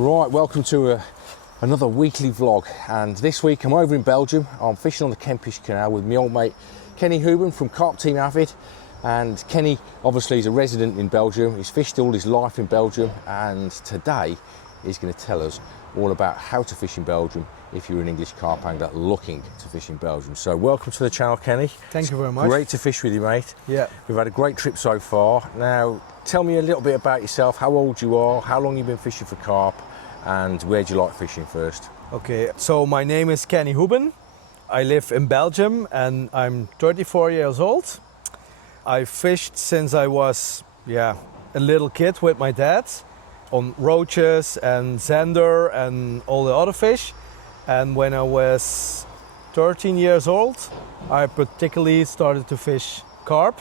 Right, welcome to another weekly vlog, and this week I'm over in Belgium. I'm fishing on the Canal with my old mate Kenny Hoeben from Carp Team Avid. And Kenny obviously is a resident in Belgium. He's fished all his life in Belgium, and today he's going to tell us all about how to fish in Belgium if you're an English carp angler looking to fish in Belgium. So welcome to the channel, Kenny. Thank you very much. Great to fish with you, mate. Yeah. We've had a great trip so far. Now, tell me a little bit about yourself, how old you are, how long you've been fishing for carp, and where do you like fishing first? Okay, so my name is Kenny Hoeben. I live in Belgium and I'm 34 years old. I fished since I was a little kid with my dad on roaches and zander and all the other fish. And when I was 13 years old, I particularly started to fish carp.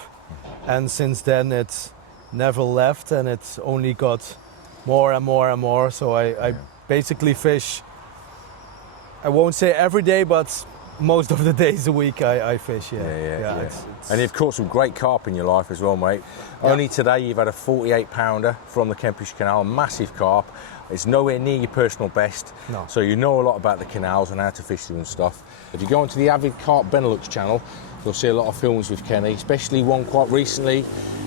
And since then it's never left, and it's only got more and more and more. So I basically fish, I won't say every day, but most of the days a week I fish. It's and you've caught some great carp in your life as well, mate. Yeah. Only today you've had a 48 pounder from the Canal, a massive carp. It's nowhere near your personal best, No. So you know a lot about the canals and how to fish them and stuff. If you go onto the Avid Carp Benelux channel, you'll see a lot of films with Kenny, especially one quite recently,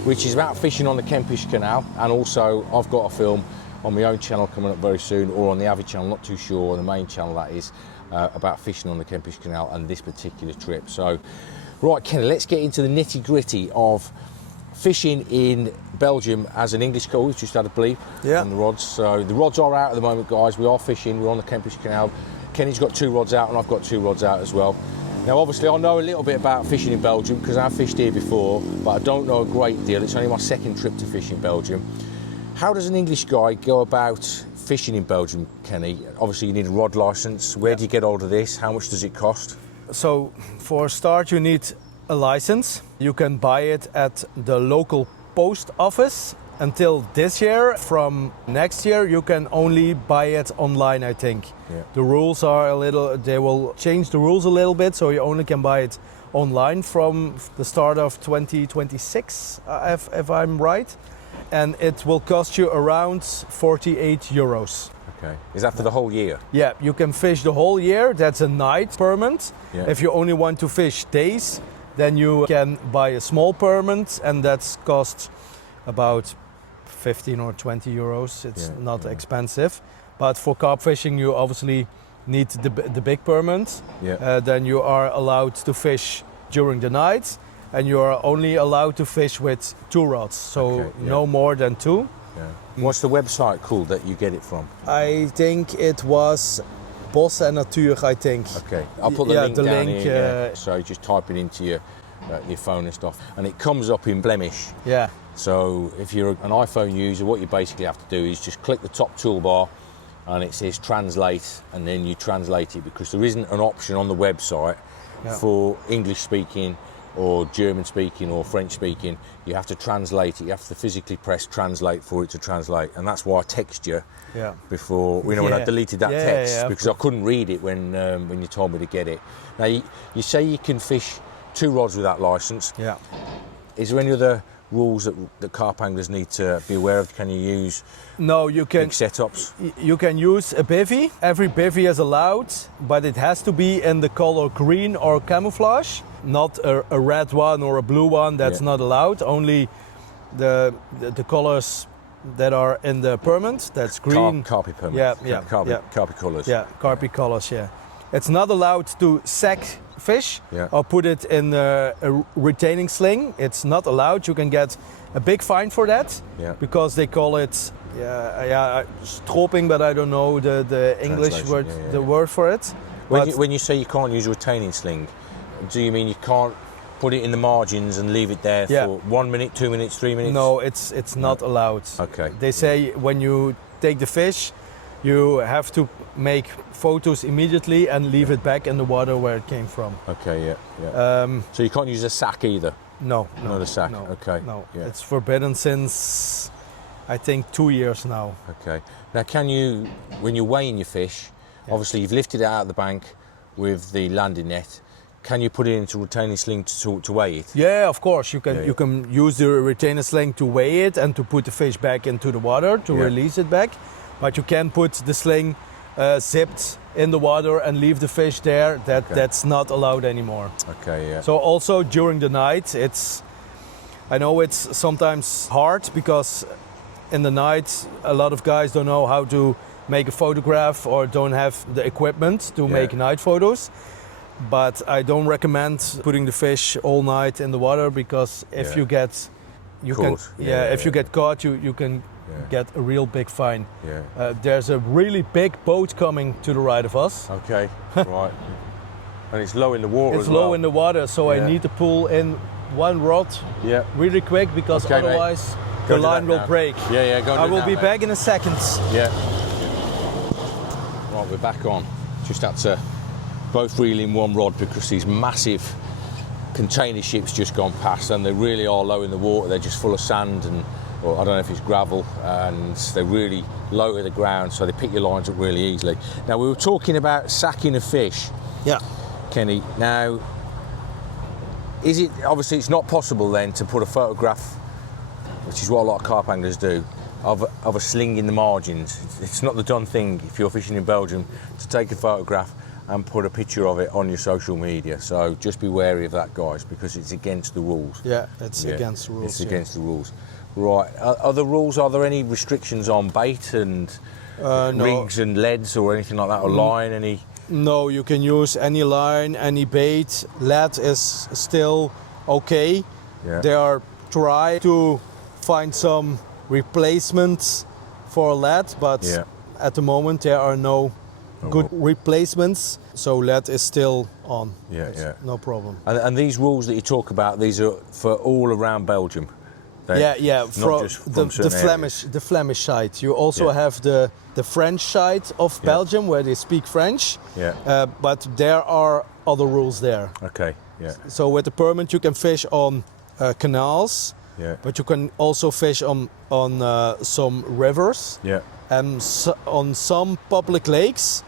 which is about fishing on the Canal. And also I've got a film on my own channel coming up very soon, or on the Avid channel, not too sure, on the main channel that is, about fishing on the Canal and this particular trip. So, right, Kenny, let's get into the nitty gritty of fishing in Belgium as an English carp. We've just had a bleep on the rods. So the rods are out at the moment, guys. We are fishing, we're on the Canal. Kenny's got 2 rods out and I've got 2 rods out as well. Now, obviously, I know a little bit about fishing in Belgium because I've fished here before, but I don't know a great deal. It's only my second trip to fish in Belgium. How does an English guy go about fishing in Belgium, Kenny? Obviously, you need a rod license. Where do you get hold of this? How much does it cost? So for a start, you need a license. You can buy it at the local post office until this year. From next year, you can only buy it online, I think. Yeah. The rules are they will change the rules a little bit, so you only can buy it online from the start of 2026, if I'm right. And it will cost you around 48 euros. Okay. Is that for the whole year? Yeah, you can fish the whole year. That's a night permit. Yeah. If you only want to fish days, then you can buy a small permit, and that's cost about 15 or 20 euros. It's not expensive. But for carp fishing, you obviously need the big permit. Yeah. Then you are allowed to fish during the night, and you are only allowed to fish with 2 rods, so no more than 2. Yeah. What's the website called that you get it from? I think it was Bos en Natuur, I think. Okay, I'll put the link down link, here. So you just type it into your phone and stuff, and it comes up in Flemish. Yeah. So if you're an iPhone user, what you basically have to do is just click the top toolbar, and it says translate, and then you translate it, because there isn't an option on the website for English speaking or German speaking or French speaking. You have to translate it. You have to physically press translate for it to translate, and that's why I text you before. When I deleted that text because I couldn't read it when you told me to get it. Now you say you can fish 2 rods with that license. Yeah. Is there any other rules that carp anglers need to be aware of? Can you use big setups? You can use a bivvy. Every bivvy is allowed, but it has to be in the color green or camouflage. Not a red one or a blue one, that's not allowed. Only the colors that are in the permit, that's green. Carpy permit. Carpy colours. Yeah, carpy colors, yeah. It's not allowed to sack fish or put it in a retaining sling. It's not allowed. You can get a big fine for that because they call it stropping, but I don't know the English word, the word for it. When you say you can't use a retaining sling, do you mean you can't put it in the margins and leave it there for 1 minute, 2 minutes, 3 minutes? No, it's not allowed. Okay. They say when you take the fish, you have to make photos immediately and leave it back in the water where it came from. Okay, so you can't use a sack either? No. Not a sack, okay. No, yeah. It's forbidden since, I think, 2 years now. Okay. Now, can you, when you're weighing your fish, obviously you've lifted it out of the bank with the landing net, Can you put it into retaining sling to weigh it? Yeah, of course. You can use the retainer sling to weigh it and to put the fish back into the water to release it back. but you can put the sling zipped in the water and leave the fish there. That's not allowed anymore. Okay, yeah. So also during the night, I know it's sometimes hard because in the night a lot of guys don't know how to make a photograph or don't have the equipment to make night photos. But I don't recommend putting the fish all night in the water because if you get caught, you can get a real big fine. Yeah. There's a really big boat coming to the right of us. Okay, right. And it's low in the water It's as well. low in the water, so I need to pull in one rod really quick because otherwise the line will break. Yeah, go I will be back in a second. Yeah. Right, we're back on. Just had to both reel in one rod because these massive container ships just gone past and they really are low in the water. They're just full of sand and, or I don't know if it's gravel, and they're really low to the ground, so they pick your lines up really easily. Now, we were talking about sacking of fish. Yeah. Kenny, now, is it, obviously it's not possible then to put a photograph, which is what a lot of carp anglers do, of a sling in the margins. It's not the done thing if you're fishing in Belgium to take a photograph and put a picture of it on your social media. So just be wary of that, guys, because it's against the rules. Yeah, it's against the rules. It's against the rules. Right. Are there any restrictions on bait and rigs and leads or anything like that, or line, any? No, you can use any line, any bait. Lead is still okay. Yeah. They are trying to find some replacements for lead, but at the moment there are no good replacements, so lead is still on. No problem. And these rules that you talk about, these are for all around Belgium? From the Flemish side. You also have the French side of Belgium where they speak French, but there are other rules there. Okay, So with the permit you can fish on canals, but you can also fish on some rivers and on some public lakes.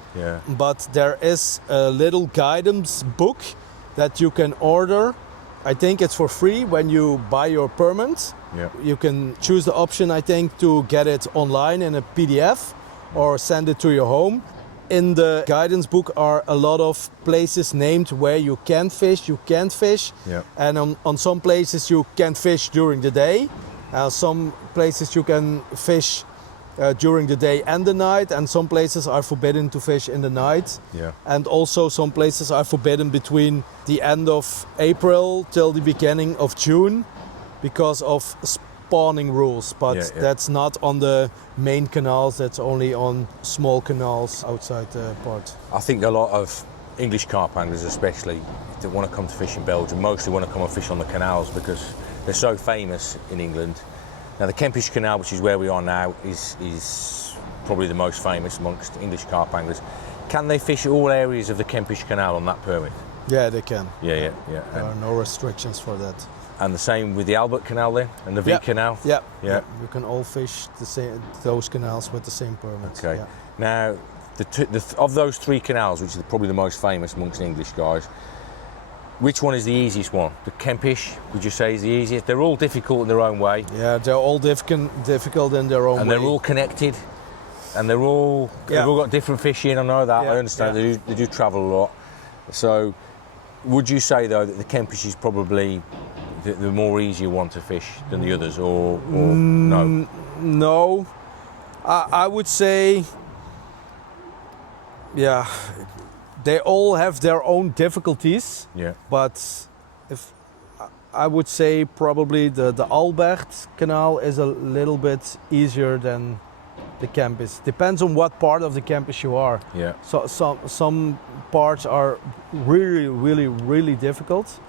But there is a little guidance book that you can order. I think it's for free when you buy your permit. You can choose the option, I think, to get it online in a PDF or send it to your home. In the guidance book are a lot of places named where you can fish, you can't fish. And on some places you can fish during the day. Some places you can fish during the day and the night, and some places are forbidden to fish in the night. And also some places are forbidden between the end of April till the beginning of June because of spawning rules, but that's not on the main canals, that's only on small canals outside the port. I think a lot of English carp anglers especially that want to come to fish in Belgium mostly want to come and fish on the canals because they're so famous in England. Now the Kempish Canal, which is where we are now, is probably the most famous amongst English carp anglers. Can they fish all areas of the Kempish Canal on that permit? Yeah, they can. Yeah. There are no restrictions for that. And the same with the Albert Canal then, and the V Canal? Yeah. You can all fish those canals with the same permit. Okay. Now, of those three canals, which is probably the most famous amongst English guys, which one is the easiest one? The Kempish, would you say, is the easiest? They're all difficult in their own way. Yeah, they're all difficult in their own way. And they're all connected, and they've all got different fishing. I know that. I understand. They do travel a lot. So, would you say though that the Kempish is probably the more easier one to fish than the others, or no? No, I would say, they all have their own difficulties. But I would say probably the Albert Canal is a little bit easier than the Kempish. Depends on what part of the Kempish you are. So some parts are really difficult.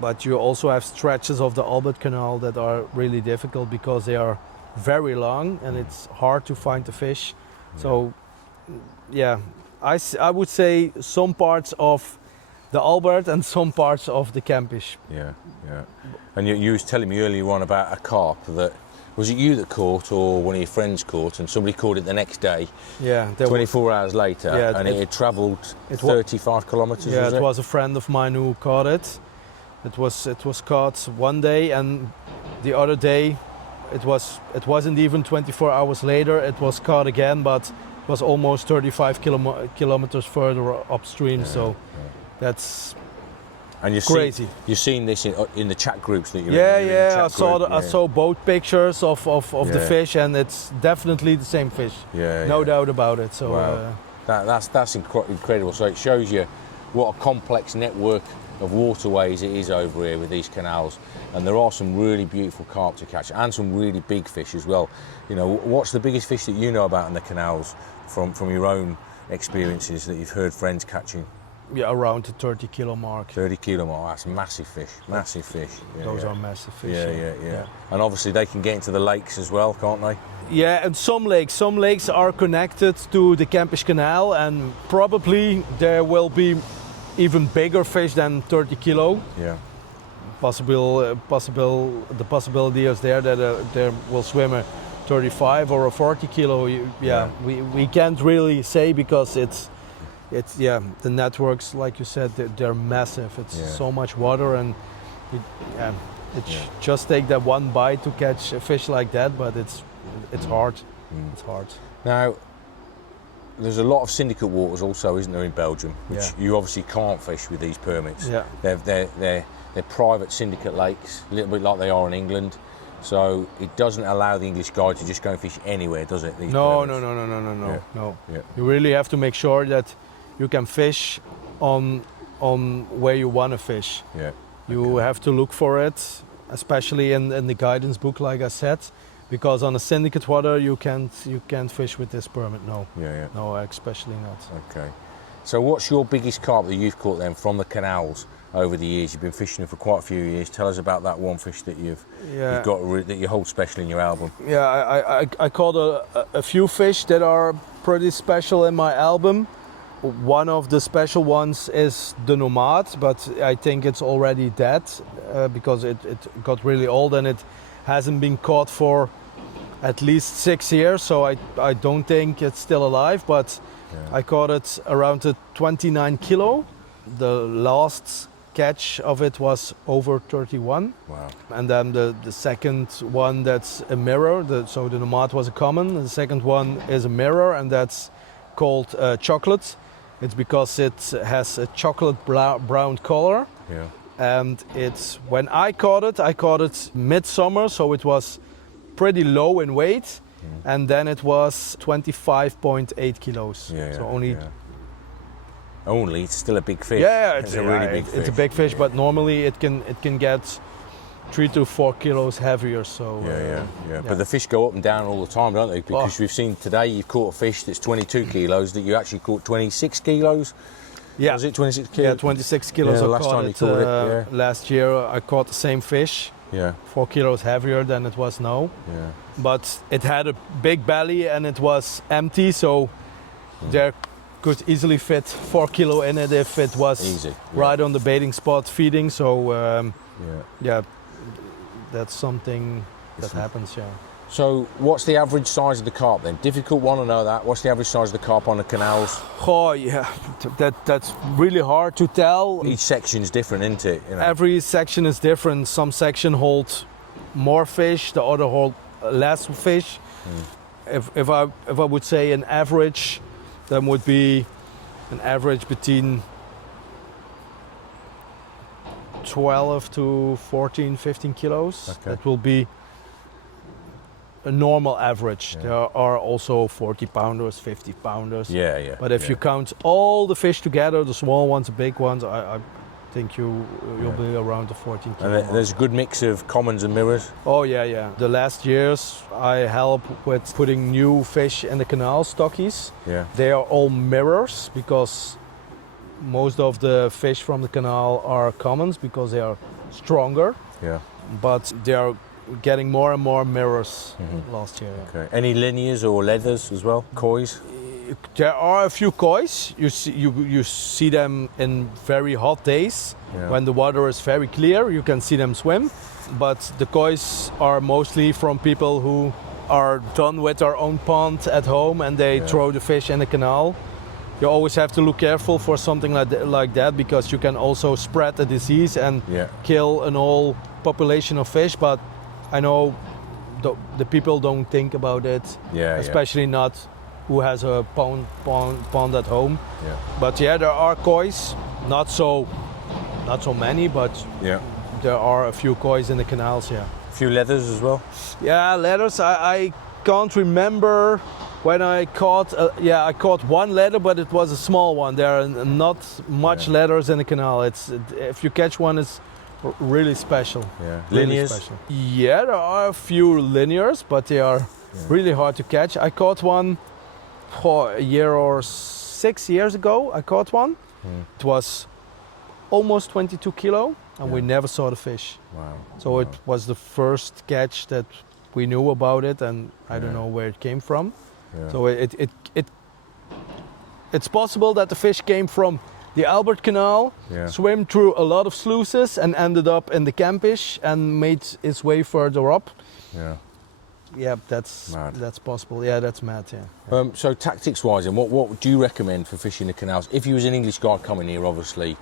But you also have stretches of the Albert Canal that are really difficult because they are very long and it's hard to find the fish. So I would say some parts of the Albert and some parts of the Kempish. And you was telling me earlier on about a carp that, was it you that caught or one of your friends caught and somebody caught it the next day? 24 hours later, and it had travelled 35 kilometres, was it? It was a friend of mine who caught it. It was caught one day and the other day it wasn't even 24 hours later. It was caught again, but it was almost 35 kilometers further upstream. So that's and crazy. You've seen this in the chat groups that you're in? Yeah. I saw both pictures of the fish, and it's definitely the same fish. No doubt about it. So wow. That's incredible. So it shows you what a complex network of waterways it is over here with these canals, and there are some really beautiful carp to catch and some really big fish as well. You know, what's the biggest fish that you know about in the canals from your own experiences that you've heard friends catching? Yeah, around the 30 kilo mark. 30 kilo mark, that's massive fish. Those are massive fish. Yeah. And obviously they can get into the lakes as well, can't they? Yeah, and some lakes are connected to the Kempisch Canal, and probably there will be even bigger fish than 30 kilo. Yeah. The possibility is there that there will swim a 35 or a 40 kilo. We can't really say because it's the networks, like you said, they're massive. It's so much water, and just take that one bite to catch a fish like that, but it's hard. It's hard. Now, there's a lot of syndicate waters also, isn't there, in Belgium, which you obviously can't fish with these permits. Yeah. They're private syndicate lakes, a little bit like they are in England. So it doesn't allow the English guy to just go and fish anywhere, does it? No. Yeah. You really have to make sure that you can fish on where you want to fish. Yeah. You have to look for it, especially in the guidance book, like I said, because on a syndicate water you can't fish with this permit. No. No, especially not. Okay. So what's your biggest carp that you've caught then from the canals over the years? You've been fishing for quite a few years. Tell us about that one fish that you've got that you hold special in your album. Yeah, I caught a few fish that are pretty special in my album. One of the special ones is the nomad, but I think it's already dead because it got really old and it hasn't been caught for at least 6 years, so I don't think it's still alive, but I caught it around the 29 kilo. The last catch of it was over 31. Wow. And then the second one, that's a mirror. So the nomad was a common. The second one is a mirror, and that's called chocolate. It's because it has a chocolate brown color. Yeah. And when I caught it midsummer, so it was pretty low in weight. And then it was 25.8 kilos. So only it's still a big fish. It's a really big fish. It's a big fish, but normally it can get 3 to 4 kilos heavier. So But the fish go up and down all the time, don't they? Because we've seen today you've caught a fish that's 22 kilos that you actually caught 26 kilos. Yeah. Was it 26 kilos? Yeah, 26 kilos. The last time you caught it. Last year I caught the same fish. 4 kilos heavier than it was now. But it had a big belly and it was empty, so there could easily fit 4 kilo in it if it was right on the baiting spot feeding. So that's something that happens. So what's the average size of the carp then? Difficult one to know that. What's the average size of the carp on the canals? Oh yeah, that's really hard to tell. Each section's different, isn't it? You know? Every section is different. Some section hold more fish, the other hold less fish. If I would say an average, then would be an average between 12 to 14, 15 kilos. Okay. That will be a normal average. There are also 40 pounders, 50 pounders. But if you count all the fish together, the small ones, the big ones, I think you'll be around the 14 kilos. And there's a good mix of commons and mirrors? Oh yeah. The last years I help with putting new fish in the canal stockies. They are all mirrors because most of the fish from the canal are commons because they are stronger. But they are getting more and more mirrors last year. Okay. Any linears or leathers as well? Kois? There are a few kois. You see them in very hot days when the water is very clear. You can see them swim, but the kois are mostly from people who are done with their own pond at home and they throw the fish in the canal. You always have to look careful for something like that because you can also spread a disease and kill an whole population of fish. But I know the people don't think about it, especially not who has a pond at home. Yeah. But yeah, there are koi's, not so many, but there are a few koi's in the canals. Yeah. A few leathers as well. Yeah, leathers. I can't remember when I caught. I caught one leather, but it was a small one. There are not much leathers in the canal. If you catch one, it's really special. Yeah. Really Linears? special. Yeah, there are a few linears, but they are really hard to catch. I caught one for a year or 6 years ago. I caught one. It was almost 22 kilo, and we never saw the fish. Wow. So it was the first catch that we knew about it, and I don't know where it came from. Yeah. So it's possible that the fish came from the Albert Canal, swam through a lot of sluices, and ended up in the Campish and made its way further up. Yeah. Yeah, that's mad. That's possible. Yeah, that's mad. Yeah. So tactics-wise, and what do you recommend for fishing the canals? If you was an English guy coming here, obviously,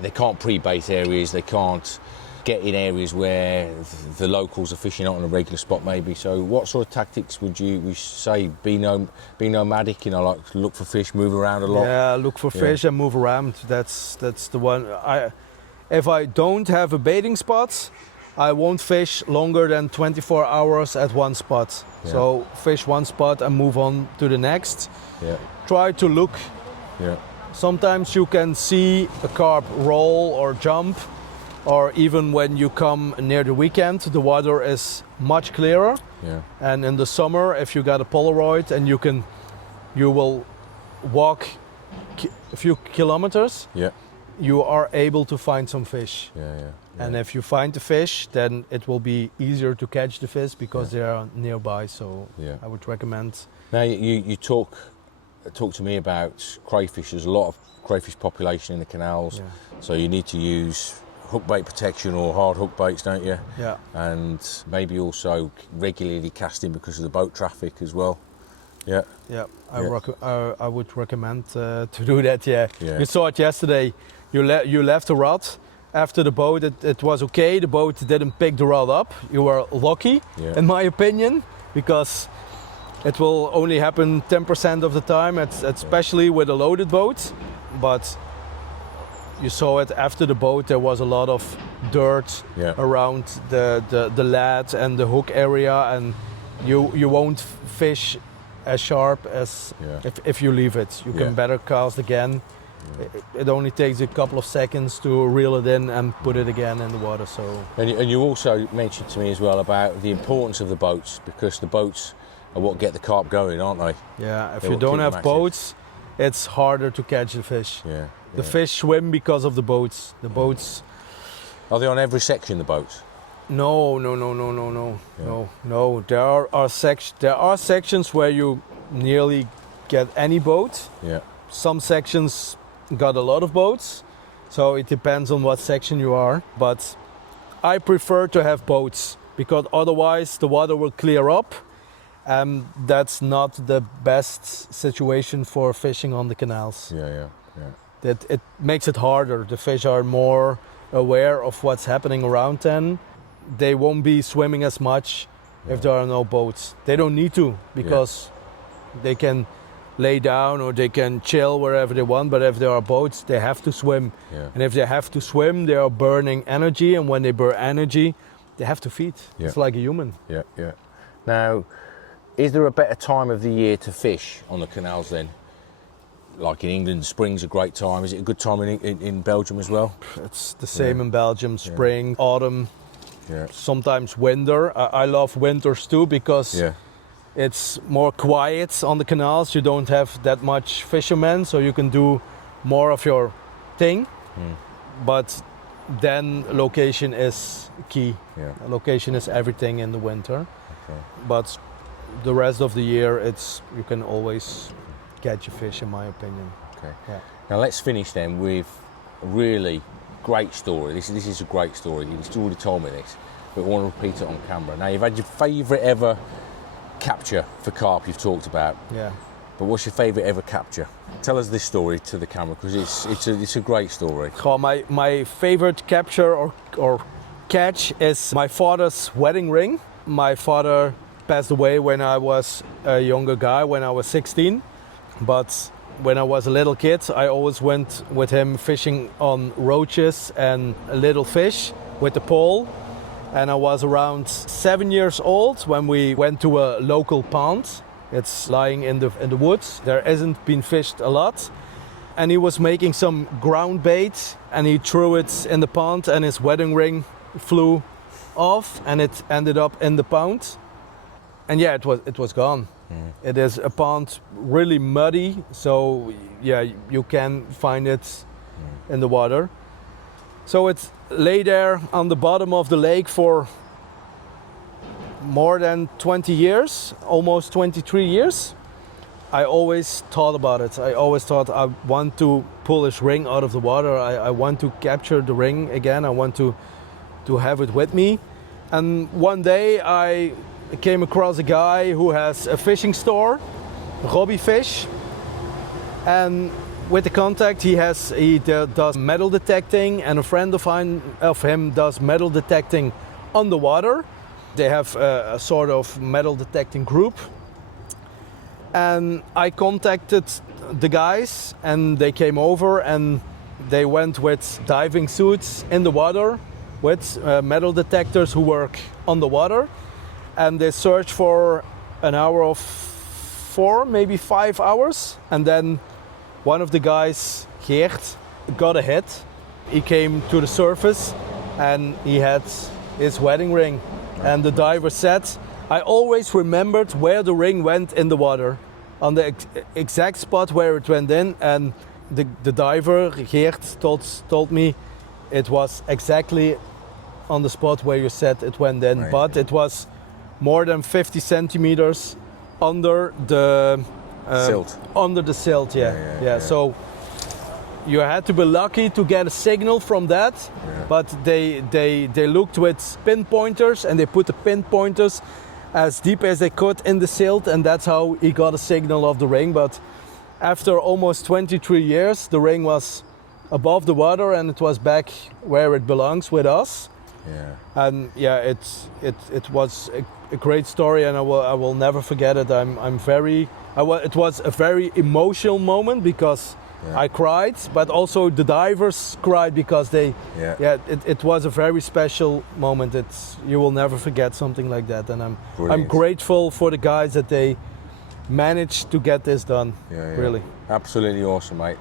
they can't pre-bait areas, they can't get in areas where the locals are fishing out on a regular spot, maybe. So, what sort of tactics would you say? Be nomadic, like look for fish, move around a lot. Yeah, look for fish and move around. That's the one. If I don't have a baiting spot, I won't fish longer than 24 hours at one spot. Yeah. So fish one spot and move on to the next. Yeah. Try to look. Yeah. Sometimes you can see a carp roll or jump, or even when you come near the weekend, the water is much clearer. Yeah. And in the summer, if you got a Polaroid and you will walk a few kilometers, you are able to find some fish. Yeah. And if you find the fish, then it will be easier to catch the fish because they are nearby. So I would recommend. Now you talk to me about crayfish. There's a lot of crayfish population in the canals, so you need to use hook bait protection or hard hook baits, don't you? Yeah. And maybe also regularly casting because of the boat traffic as well. Yeah. Yeah. I would recommend to do that. Yeah. Yeah. You saw it yesterday. You left the rod. After the boat, it was okay. The boat didn't pick the rod up. You were lucky, in my opinion, because it will only happen 10% of the time, especially with a loaded boat. But you saw it after the boat. There was a lot of dirt around the lead and the hook area, and you won't fish as sharp as if you leave it. You can better cast again. It only takes a couple of seconds to reel it in and put it again in the water. So. And you also mentioned to me as well about the importance of the boats, because the boats are what get the carp going, aren't they? Yeah, if you don't have boats, it's harder to catch the fish. Yeah. The fish swim because of the boats. The boats. Are they on every section, the boats? No. There are sections where you nearly get any boat. Yeah. Some sections got a lot of boats, so it depends on what section you are. But I prefer to have boats because otherwise the water will clear up, and that's not the best situation for fishing on the canals. Yeah. That it makes it harder. The fish are more aware of what's happening around them. They won't be swimming as much if there are no boats. They don't need to, because they can lay down or they can chill wherever they want, but if there are boats, they have to swim. And if they have to swim, they are burning energy, and when they burn energy, they have to feed. It's like a human. Yeah. Now, is there a better time of the year to fish on the canals then? Like in England, spring's a great time. Is it a good time in Belgium as well? It's the same in Belgium. Spring, autumn, sometimes winter. I love winters too, because it's more quiet on the canals. You don't have that much fishermen, so you can do more of your thing. But then location is key. Location is everything in the winter. But the rest of the year, you can always catch a fish, in my opinion. Now let's finish then with a really great story. This is a great story. You've already told me this, but I want to repeat it on camera. Now, you've had your favourite ever capture for carp you've talked about. But what's your favourite ever capture? Tell us this story to the camera, because it's a great story. My favourite capture or catch is my father's wedding ring. My father passed away when I was a younger guy, when I was 16. But when I was a little kid, I always went with him fishing on roaches and little fish with the pole. And I was around 7 years old when we went to a local pond. It's lying in the woods. There hasn't been fished a lot. And he was making some ground bait and he threw it in the pond and his wedding ring flew off and it ended up in the pond. And yeah, it was gone. It is a pond really muddy, so yeah, you can find it in the water. So it lay there on the bottom of the lake for more than 20 years, almost 23 years. I always thought about it. I always thought I want to pull this ring out of the water. I want to capture the ring again. I want to have it with me. And one day I came across a guy who has a fishing store, Robbie Fish. And with the contact he does metal detecting, and a friend of him does metal detecting underwater. They have a sort of metal detecting group. And I contacted the guys and they came over and they went with diving suits in the water with metal detectors who work on the water. And they searched for an hour of 4, maybe 5 hours. And then one of the guys, Geert, got a hit. He came to the surface and he had his wedding ring. And the diver said, I always remembered where the ring went in the water, on the exact spot where it went in. And the diver, Geert, told me it was exactly on the spot where you said it went in. Right. But it was more than 50 centimeters under the silt. Under the silt, yeah. So you had to be lucky to get a signal from that. Yeah. But they looked with pinpointers and they put the pinpointers as deep as they could in the silt, and that's how he got a signal of the ring. But after almost 23 years, the ring was above the water and it was back where it belongs with us. Yeah. And yeah, it was a great story, and I will never forget it. It was a very emotional moment because I cried, but also the divers cried because it was a very special moment. You will never forget something like that, and I'm grateful for the guys that they managed to get this done. Really, absolutely awesome, mate.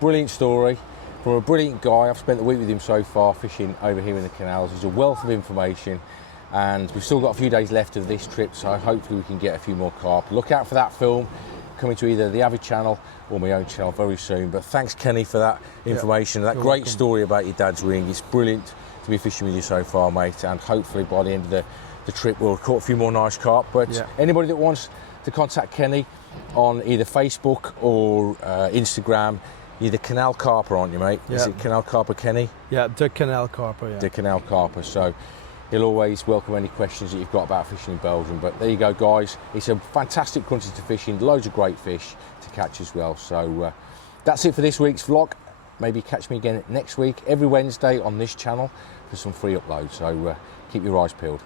Brilliant story. From a brilliant guy. I've spent the week with him so far fishing over here in the canals. He's a wealth of information, and we've still got a few days left of this trip, so hopefully we can get a few more carp. Look out for that film coming to either the Avid channel or my own channel very soon. But thanks, Kenny, for that information, that great welcome. Story about your dad's ring. It's brilliant to be fishing with you so far, mate, and hopefully by the end of the trip we'll have caught a few more nice carp. But anybody that wants to contact Kenny on either Facebook or Instagram, you're the Canal Carper, aren't you, mate? Is it Canal Carper Kenny? Yeah, the Canal Carper, The Canal Carper. So he'll always welcome any questions that you've got about fishing in Belgium. But there you go, guys. It's a fantastic country to fish in. Loads of great fish to catch as well. So that's it for this week's vlog. Maybe catch me again next week, every Wednesday on this channel for some free uploads. So keep your eyes peeled.